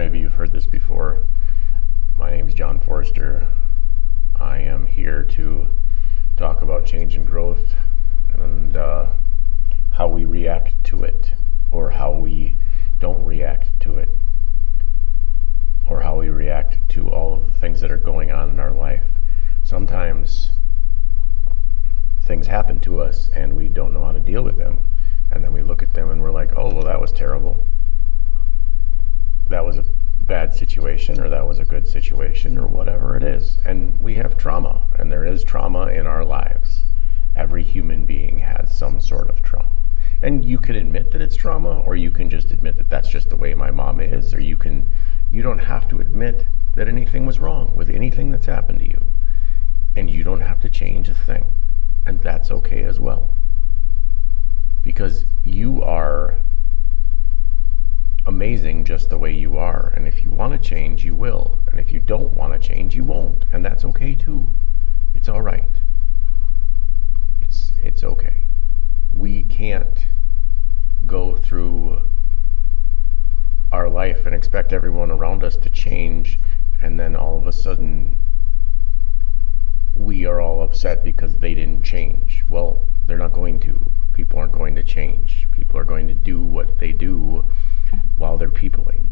maybe you've heard this before. My name is John Forster. I am here to talk about change and growth and how we react to it, or how we don't react to it, or how we react to all of the things that are going on in our life. Sometimes things happen to us and we don't know how to deal with them, and then we look at them and we're like, oh, well, that was terrible. That was a bad situation, or that was a good situation, or whatever it is. And we have trauma, and there is trauma in our lives. Every human being has some sort of trauma. And you can admit that it's trauma, or you can just admit that that's just the way my mom is, or you don't have to admit that anything was wrong with anything that's happened to you. And you don't have to change a thing. And that's okay as well. Because you are amazing just the way you are, and if you want to change, you will, and if you don't want to change, you won't, and that's okay too. It's all right. It's okay. We can't go through our life and expect everyone around us to change, and then all of a sudden we are all upset because they didn't change. Well, they're not going to. People aren't going to change. People are going to do what they do while they're peopling.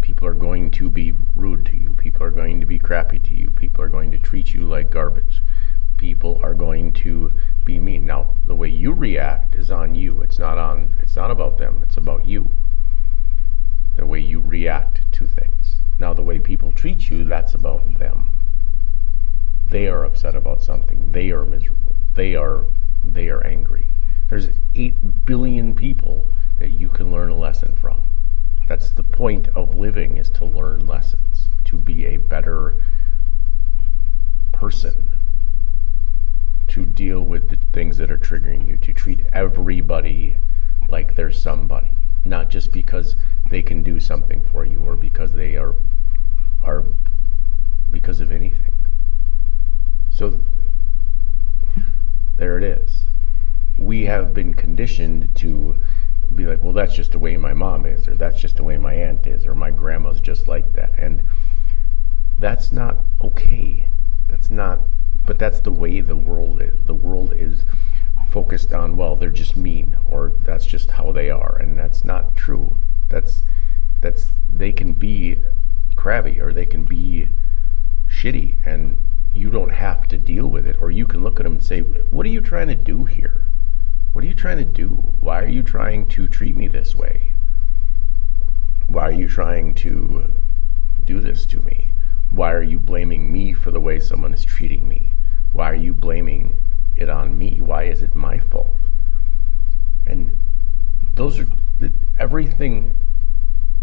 People are going to be rude to you. People are going to be crappy to you. People are going to treat you like garbage. People are going to be mean. Now, the way you react is on you. It's not about them. It's about you. The way you react to things. Now, the way people treat you, that's about them. They are upset about something. They are miserable. They are angry. There's 8 billion people that you can learn a lesson from. That's the point of living, is to learn lessons, to be a better person, to deal with the things that are triggering you, to treat everybody like they're somebody, not just because they can do something for you, or because they are because of anything. So there it is. We have been conditioned to be like, well, that's just the way my mom is, or that's just the way my aunt is, or my grandma's just like that. And that's not okay. But that's the way the world is. The world is focused on, well, they're just mean, or that's just how they are. And that's not true. They can be crabby, or they can be shitty, and you don't have to deal with it. Or you can look at them and say, what are you trying to do here? What are you trying to do? Why are you trying to treat me this way? Why are you trying to do this to me? Why are you blaming me for the way someone is treating me? Why are you blaming it on me? Why is it my fault? And everything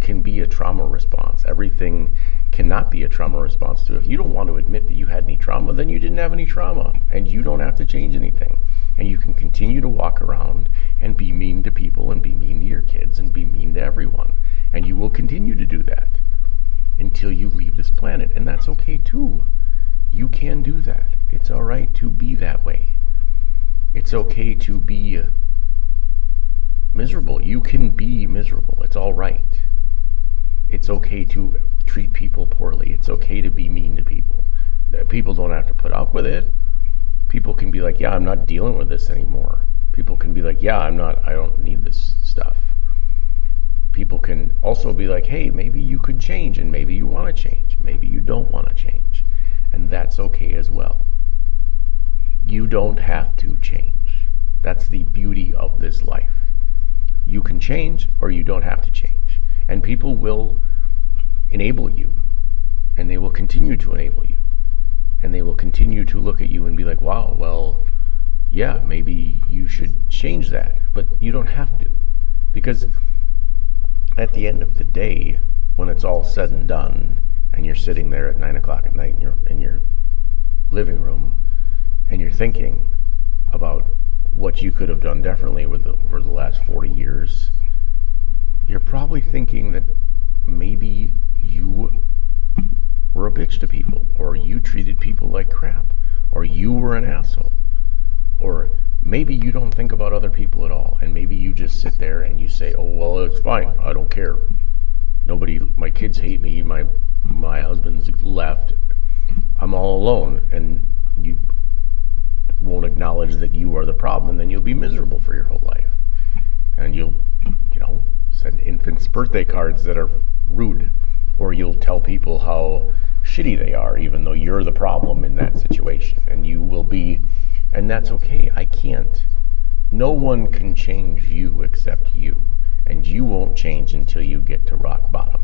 can be a trauma response. Everything cannot be a trauma response to it. If you don't want to admit that you had any trauma, then you didn't have any trauma, and you don't have to change anything. And you can continue to walk around and be mean to people, and be mean to your kids, and be mean to everyone. And you will continue to do that until you leave this planet. And that's okay too. You can do that. It's all right to be that way. It's okay to be miserable. You can be miserable. It's all right. It's okay to treat people poorly. It's okay to be mean to people. People don't have to put up with it. People can be like, yeah, I'm not dealing with this anymore. People can be like, yeah, I don't need this stuff. People can also be like, hey, maybe you could change, and maybe you want to change. Maybe you don't want to change. And that's okay as well. You don't have to change. That's the beauty of this life. You can change, or you don't have to change. And people will enable you, and they will continue to enable you. And they will continue to look at you and be like, wow, well, yeah, maybe you should change that. But you don't have to. Because at the end of the day, when it's all said and done, and you're sitting there at 9 o'clock at night in your living room, and you're thinking about what you could have done differently over the last 40 years, you're probably thinking that maybe you were a bitch to people, or you treated people like crap, or you were an asshole, or maybe you don't think about other people at all, and maybe you just sit there and you say, oh, well, it's fine, I don't care. My kids hate me, my husband's left, I'm all alone, and you won't acknowledge that you are the problem, and then you'll be miserable for your whole life. And you'll, send infants birthday cards that are rude, or you'll tell people how shitty they are, even though you're the problem in that situation. And you will be, and that's okay. No one can change you except you. And you won't change until you get to rock bottom.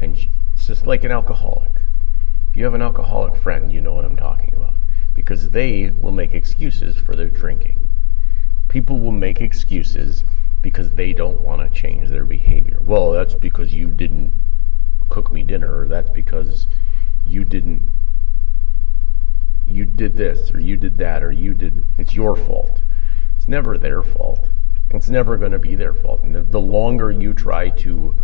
And it's just like an alcoholic. If you have an alcoholic friend, you know what I'm talking about. Because they will make excuses for their drinking. People will make excuses because they don't want to change their behavior. Well, that's because you didn't cook me dinner, or that's because you did this, or you did that, or it's your fault. It's never their fault. It's never going to be their fault. And the longer you try to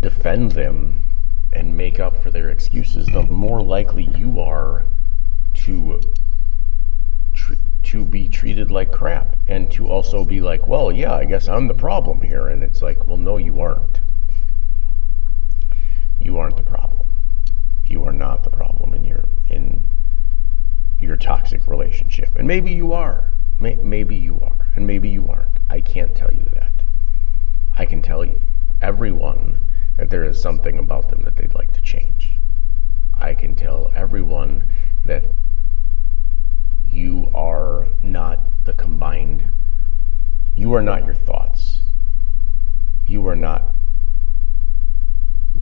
defend them and make up for their excuses, the more likely you are to be treated like crap, and to also be like, well, yeah, I guess I'm the problem here. And it's like, well, no, you aren't. You aren't the problem. You are not the problem in your toxic relationship. And maybe you are. Maybe you are. And maybe you aren't. I can't tell you that. I can tell you, everyone, that there is something about them that they'd like to change. I can tell everyone that you are not you are not your thoughts. You are not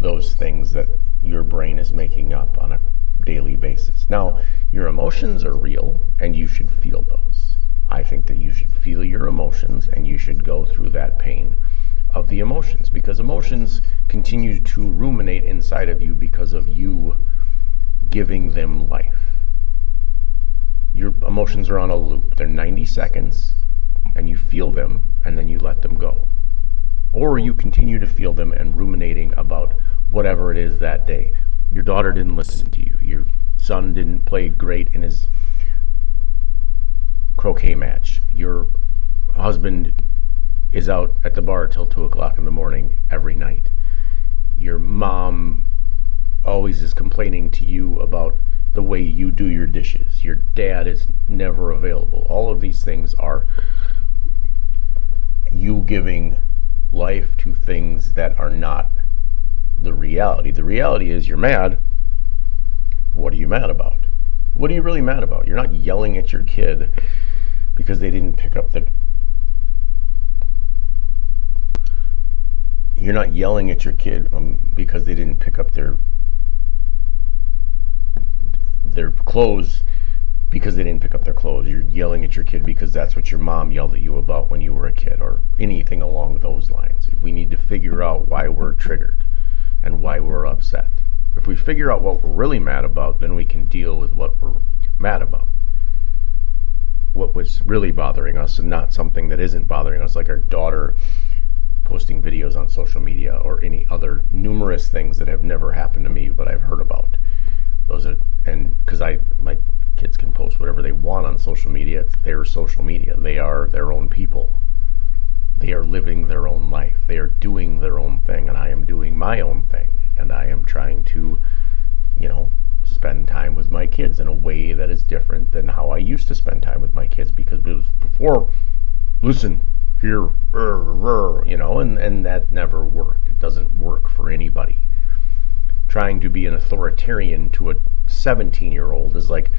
those things that your brain is making up on a daily basis. Now, your emotions are real, and you should feel those. I think that you should feel your emotions, and you should go through that pain of the emotions, because emotions continue to ruminate inside of you because of you giving them life. Your emotions are on a loop. They're 90 seconds, and you feel them, and then you let them go. Or you continue to feel them and ruminating about whatever it is that day. Your daughter didn't listen to you. Your son didn't play great in his croquet match. Your husband is out at the bar till 2 o'clock in the morning every night. Your mom always is complaining to you about the way you do your dishes. Your dad is never available. All of these things are you giving life to things that are not the reality. The reality is you're mad. What are you mad about? What are you really mad about? You're not yelling at your kid because they didn't pick up You're not yelling at your kid because they didn't pick up their clothes because they didn't pick up their clothes. You're yelling at your kid because that's what your mom yelled at you about when you were a kid, or anything along those lines. We need to figure out why we're triggered and why we're upset. If we figure out what we're really mad about, then we can deal with what we're mad about. What was really bothering us, and not something that isn't bothering us, like our daughter posting videos on social media, or any other numerous things that have never happened to me but I've heard about. Because my kids can post whatever they want on social media. It's their social media. They are their own people. They are living their own life. They are doing their own thing, and I am doing my own thing. And I am trying to, spend time with my kids in a way that is different than how I used to spend time with my kids, because it was before, listen, here, and that never worked. It doesn't work for anybody. Trying to be an authoritarian to a 17-year-old is like,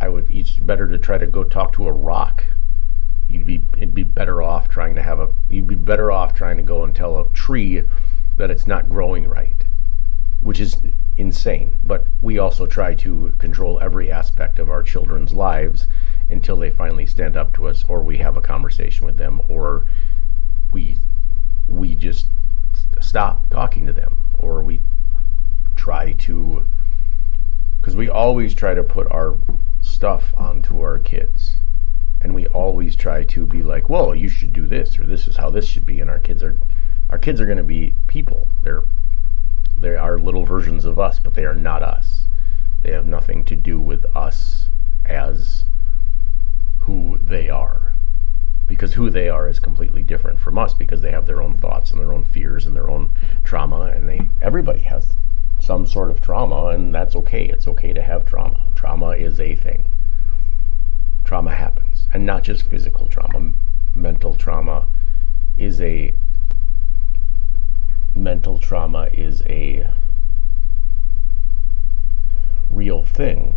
it's better to try to go talk to a rock. It'd be better off trying to go and tell a tree that it's not growing right, which is insane. But we also try to control every aspect of our children's lives until they finally stand up to us, or we have a conversation with them, or we just stop talking to them, or we try to, because we always try to put our stuff onto our kids, and we always try to be like, well, you should do this, or this is how this should be. And our kids are going to be people. They are little versions of us, but they are not us. They have nothing to do with us as who they are. because who they are is completely different from us, because they have their own thoughts and their own fears and their own trauma, and everybody has some sort of trauma, and that's okay. It's okay to have trauma. Trauma is a thing. Trauma happens, and not just physical trauma. Mental trauma is a real thing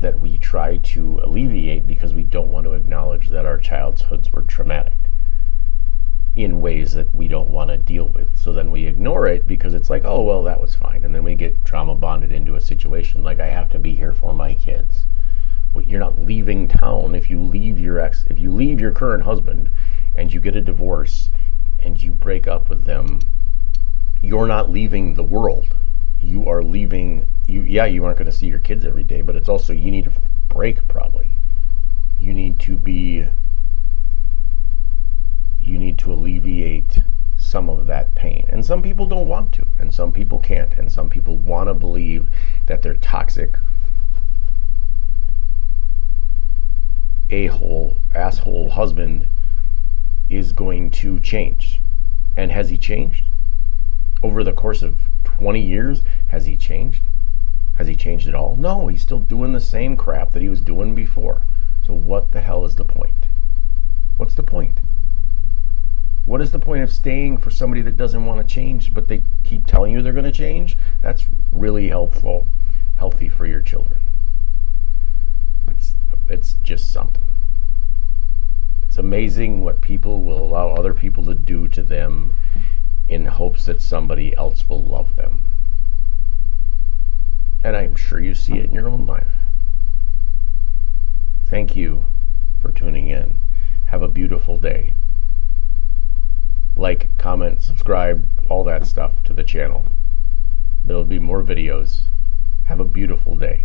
that we try to alleviate because we don't want to acknowledge that our childhoods were traumatic in ways that we don't want to deal with. So then we ignore it because it's like, oh, well, that was fine. And then we get trauma bonded into a situation like, I have to be here for my kids. But you're not leaving town. If you leave your current husband and you get a divorce and you break up with them, you're not leaving the world. You are leaving. You aren't going to see your kids every day, but it's also, you need a break probably. You need to alleviate some of that pain. And some people don't want to, and some people can't, and some people want to believe that their toxic asshole husband is going to change. And has he changed? Over the course of 20 years, has he changed? Has he changed at all? No, he's still doing the same crap that he was doing before. So what the hell is the point? What's the point? What is the point of staying for somebody that doesn't want to change, but they keep telling you they're going to change? That's really healthy for your children. It's just something. It's amazing what people will allow other people to do to them in hopes that somebody else will love them. And I'm sure you see it in your own life. Thank you for tuning in. Have a beautiful day. Like, comment, subscribe, all that stuff to the channel. There'll be more videos. Have a beautiful day.